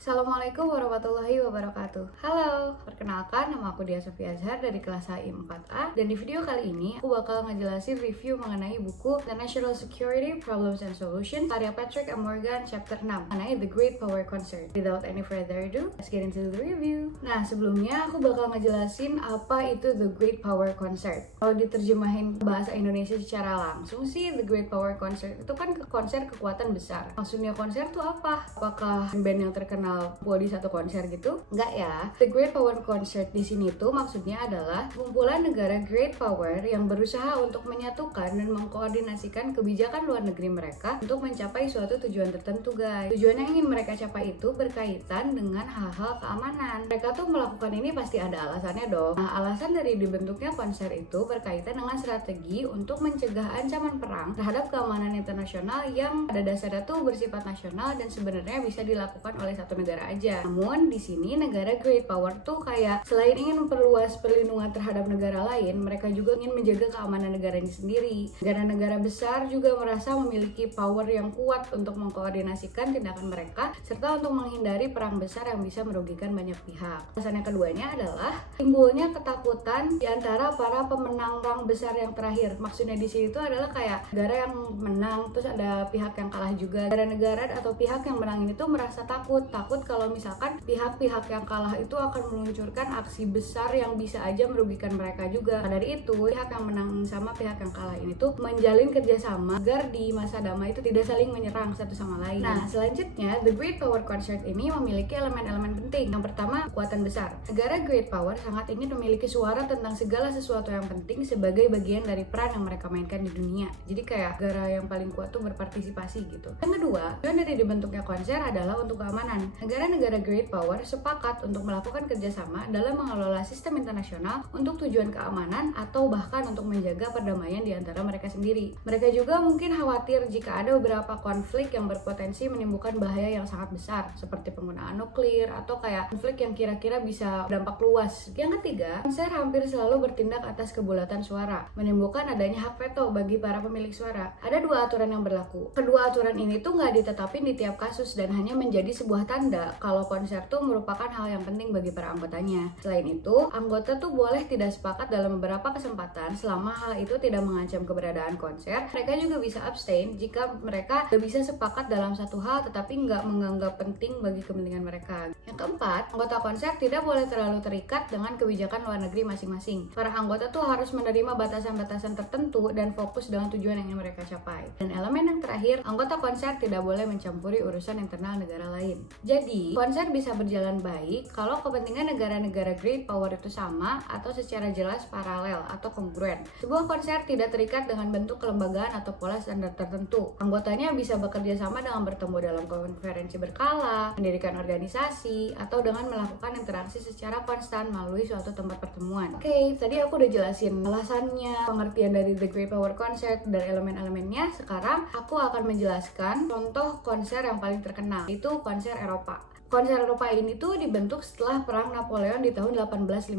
Assalamualaikum warahmatullahi wabarakatuh. Halo, perkenalkan nama aku Dia Sofia Azhar dari kelas HI 4A. Dan di video kali ini aku bakal ngejelasin review mengenai buku The National Security Problems and Solutions karya Patrick M. Morgan chapter 6 mengenai The Great Power Concern. Without any further ado, let's get into the review. Nah, sebelumnya aku bakal ngejelasin apa itu The Great Power Concern. Kalau diterjemahin ke bahasa Indonesia secara langsung sih, The Great Power Concern itu kan konser kekuatan besar. Maksudnya konser itu apa? Apakah band yang terkenal di satu konser gitu? Enggak ya. The Great Power Concert di sini tuh maksudnya adalah kumpulan negara great power yang berusaha untuk menyatukan dan mengkoordinasikan kebijakan luar negeri mereka untuk mencapai suatu tujuan tertentu, guys. Tujuan yang ingin mereka capai itu berkaitan dengan hal-hal keamanan. Mereka tuh melakukan ini pasti ada alasannya dong. Nah, alasan dari dibentuknya konser itu berkaitan dengan strategi untuk mencegah ancaman perang terhadap keamanan internasional yang pada dasarnya tuh bersifat nasional dan sebenarnya bisa dilakukan oleh satu negara aja. Namun di sini negara great power tuh kayak selain ingin memperluas perlindungan terhadap negara lain, mereka juga ingin menjaga keamanan negaranya sendiri. Negara-negara besar juga merasa memiliki power yang kuat untuk mengkoordinasikan tindakan mereka serta untuk menghindari perang besar yang bisa merugikan banyak pihak. Alasan yang keduanya adalah timbulnya ketakutan di antara para pemenang perang besar yang terakhir. Maksudnya di sini itu adalah kayak negara yang menang terus ada pihak yang kalah juga. Negara-negara atau pihak yang menang ini tuh merasa takut kalau misalkan pihak-pihak yang kalah itu akan meluncurkan aksi besar yang bisa aja merugikan mereka juga. Nah, dari itu pihak yang menang sama pihak yang kalah ini tuh menjalin kerjasama agar di masa damai itu tidak saling menyerang satu sama lain. Nah, selanjutnya The Great Power Concert ini memiliki elemen-elemen penting. Yang pertama, kekuatan besar. Negara great power sangat ingin memiliki suara tentang segala sesuatu yang penting sebagai bagian dari peran yang mereka mainkan di dunia. Jadi kayak negara yang paling kuat tuh berpartisipasi gitu. Yang kedua, tujuan dari dibentuknya konser adalah untuk keamanan. Negara-negara great power sepakat untuk melakukan kerjasama dalam mengelola sistem internasional untuk tujuan keamanan atau bahkan untuk menjaga perdamaian di antara mereka sendiri. Mereka juga mungkin khawatir jika ada beberapa konflik yang berpotensi menimbulkan bahaya yang sangat besar seperti penggunaan nuklir atau kayak konflik yang kira-kira bisa berdampak luas. Yang ketiga, konser hampir selalu bertindak atas kebulatan suara, menimbulkan adanya hak veto bagi para pemilik suara. Ada dua aturan yang berlaku. Kedua aturan ini tuh nggak ditetapin di tiap kasus dan hanya menjadi sebuah tanda kalau konser tuh merupakan hal yang penting bagi para anggotanya. Selain itu, anggota tuh boleh tidak sepakat dalam beberapa kesempatan selama hal itu tidak mengancam keberadaan konser. Mereka juga bisa abstain jika mereka tidak bisa sepakat dalam satu hal tetapi nggak menganggap penting bagi kepentingan mereka. Yang keempat, anggota konser tidak boleh terlalu terikat dengan kebijakan luar negeri masing-masing. Para anggota tuh harus menerima batasan-batasan tertentu dan fokus dengan tujuan yang ingin mereka capai. Dan elemen yang terakhir, anggota konser tidak boleh mencampuri urusan internal negara lain. Jadi, konser bisa berjalan baik kalau kepentingan negara-negara great power itu sama atau secara jelas paralel atau kongruen. Sebuah konser tidak terikat dengan bentuk kelembagaan atau pola standar tertentu. Anggotanya bisa bekerja sama dengan bertemu dalam konferensi berkala, mendirikan organisasi, atau dengan melakukan interaksi secara konstan melalui suatu tempat pertemuan. Oke, tadi aku udah jelasin alasannya, pengertian dari The Great Power Concert, dan elemen-elemennya. Sekarang aku akan menjelaskan contoh konser yang paling terkenal, yaitu konser Eropa. Konser Eropa ini tuh dibentuk setelah Perang Napoleon di tahun 1815.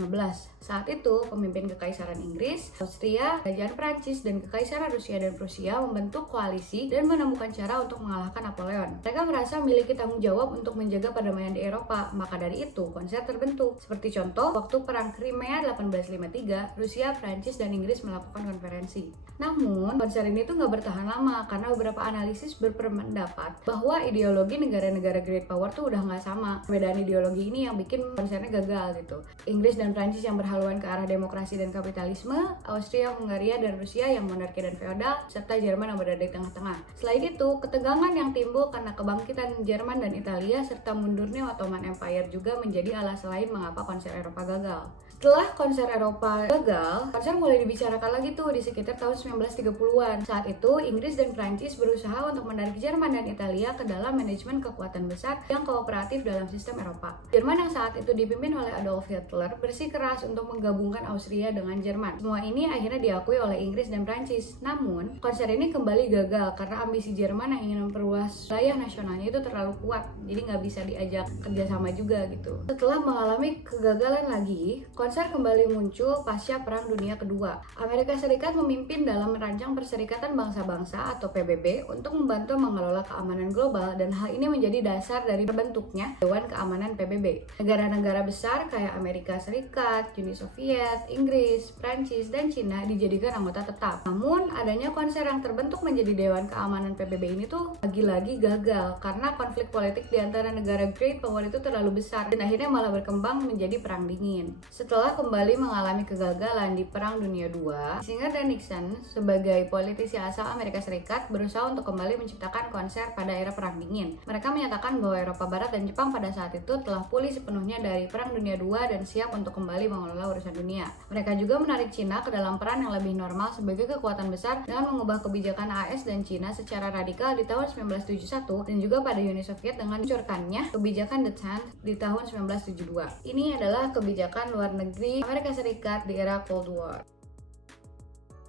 Saat itu, pemimpin Kekaisaran Inggris, Austria, Kerajaan Prancis, dan Kekaisaran Rusia dan Prusia membentuk koalisi dan menemukan cara untuk mengalahkan Napoleon. Mereka merasa memiliki tanggung jawab untuk menjaga perdamaian di Eropa, maka dari itu konser terbentuk. Seperti contoh, waktu Perang Crimea 1853, Rusia, Prancis, dan Inggris melakukan konferensi. Namun, konser ini tuh nggak bertahan lama karena beberapa analisis berpendapat bahwa ideologi negara-negara great power tuh udah nggak sama. Perbedaan ideologi ini yang bikin konsernya gagal gitu. Inggris dan Prancis yang berhaluan ke arah demokrasi dan kapitalisme, Austria, Hungaria, dan Rusia yang monarki dan feodal, serta Jerman yang berada di tengah-tengah. Selain itu, ketegangan yang timbul karena kebangkitan Jerman dan Italia serta mundurnya Ottoman Empire juga menjadi alasan lain mengapa konser Eropa gagal. Setelah konser Eropa gagal, konser mulai dibicarakan lagi tuh di sekitar tahun 1930-an. Saat itu, Inggris dan Prancis berusaha untuk menarik Jerman dan Italia ke dalam manajemen kekuatan besar yang kooperatif dalam sistem Eropa. Jerman yang saat itu dipimpin oleh Adolf Hitler bersikeras untuk menggabungkan Austria dengan Jerman. Semua ini akhirnya diakui oleh Inggris dan Prancis. Namun, konser ini kembali gagal karena ambisi Jerman yang ingin memperluas wilayah nasionalnya itu terlalu kuat, jadi nggak bisa diajak kerjasama juga gitu. Setelah mengalami kegagalan lagi, konser konser kembali muncul pasca Perang Dunia Kedua. Amerika Serikat memimpin dalam merancang Perserikatan Bangsa-Bangsa atau PBB untuk membantu mengelola keamanan global, dan hal ini menjadi dasar dari terbentuknya Dewan Keamanan PBB. Negara-negara besar kayak Amerika Serikat, Uni Soviet, Inggris, Prancis, dan Cina dijadikan anggota tetap. Namun, adanya konser yang terbentuk menjadi Dewan Keamanan PBB ini tuh lagi-lagi gagal karena konflik politik di antara negara Great Power itu terlalu besar dan akhirnya malah berkembang menjadi Perang Dingin. Setelah kembali mengalami kegagalan di Perang Dunia II, Kissinger dan Nixon sebagai politisi asal Amerika Serikat berusaha untuk kembali menciptakan konser pada era Perang Dingin. Mereka menyatakan bahwa Eropa Barat dan Jepang pada saat itu telah pulih sepenuhnya dari Perang Dunia II dan siap untuk kembali mengelola urusan dunia. Mereka juga menarik Cina ke dalam peran yang lebih normal sebagai kekuatan besar dengan mengubah kebijakan AS dan Cina secara radikal di tahun 1971 dan juga pada Uni Soviet dengan meluncurkannya kebijakan Detente di tahun 1972. Ini adalah kebijakan luar negeri Amerika Serikat di era Cold War.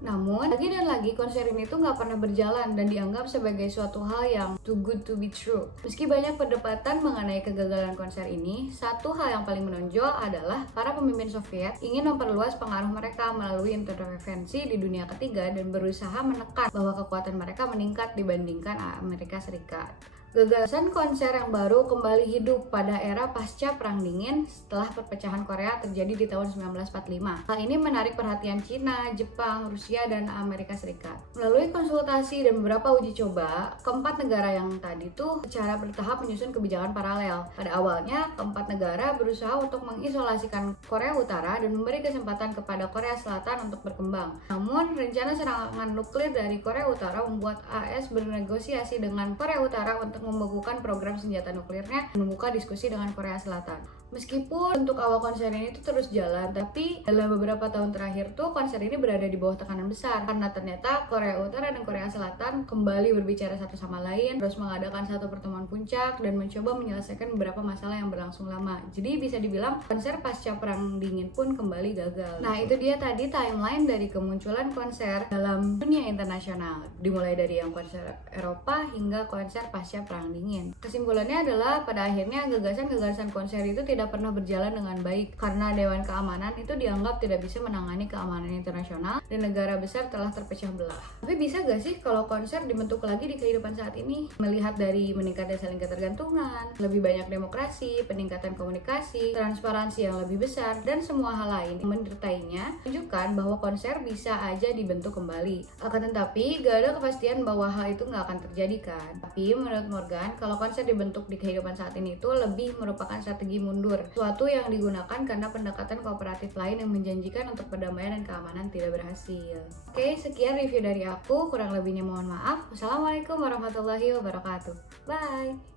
Namun, lagi dan lagi konser ini tuh nggak pernah berjalan dan dianggap sebagai suatu hal yang too good to be true. Meski banyak perdebatan mengenai kegagalan konser ini, satu hal yang paling menonjol adalah para pemimpin Soviet ingin memperluas pengaruh mereka melalui intervensi di dunia ketiga dan berusaha menekan bahwa kekuatan mereka meningkat dibandingkan Amerika Serikat. Gagasan konser yang baru kembali hidup pada era pasca Perang Dingin setelah perpecahan Korea terjadi di tahun 1945. Hal ini menarik perhatian Cina, Jepang, Rusia, dan Amerika Serikat. Melalui konsultasi dan beberapa uji coba, keempat negara yang tadi tuh secara bertahap menyusun kebijakan paralel. Pada awalnya, keempat negara berusaha untuk mengisolasikan Korea Utara dan memberi kesempatan kepada Korea Selatan untuk berkembang. Namun, rencana serangan nuklir dari Korea Utara membuat AS bernegosiasi dengan Korea Utara untuk membekukan program senjata nuklirnya dan membuka diskusi dengan Korea Selatan. Meskipun untuk awal konser ini tuh terus jalan, tapi dalam beberapa tahun terakhir tuh konser ini berada di bawah tekanan besar karena ternyata Korea Utara dan Korea Selatan kembali berbicara satu sama lain, terus mengadakan satu pertemuan puncak dan mencoba menyelesaikan beberapa masalah yang berlangsung lama. Jadi bisa dibilang konser pasca Perang Dingin pun kembali gagal. Nah, itu dia tadi timeline dari kemunculan konser dalam dunia internasional, dimulai dari yang konser Eropa hingga konser pasca Perang Dingin. Kesimpulannya adalah pada akhirnya gagasan-gagasan konser itu tidak pernah berjalan dengan baik karena Dewan Keamanan itu dianggap tidak bisa menangani keamanan internasional dan negara besar telah terpecah belah. Tapi bisa gak sih kalau konser dibentuk lagi di kehidupan saat ini? Melihat dari meningkatnya saling ketergantungan, lebih banyak demokrasi, peningkatan komunikasi, transparansi yang lebih besar, dan semua hal lain yang menyertainya, menunjukkan bahwa konser bisa aja dibentuk kembali. Akan tetapi, gak ada kepastian bahwa hal itu gak akan terjadi kan? Tapi menurut Morgan, kalau konser dibentuk di kehidupan saat ini itu lebih merupakan strategi mundur, suatu yang digunakan karena pendekatan kooperatif lain yang menjanjikan untuk perdamaian dan keamanan tidak berhasil. Oke, sekian review dari aku, kurang lebihnya mohon maaf. Wassalamualaikum warahmatullahi wabarakatuh. Bye!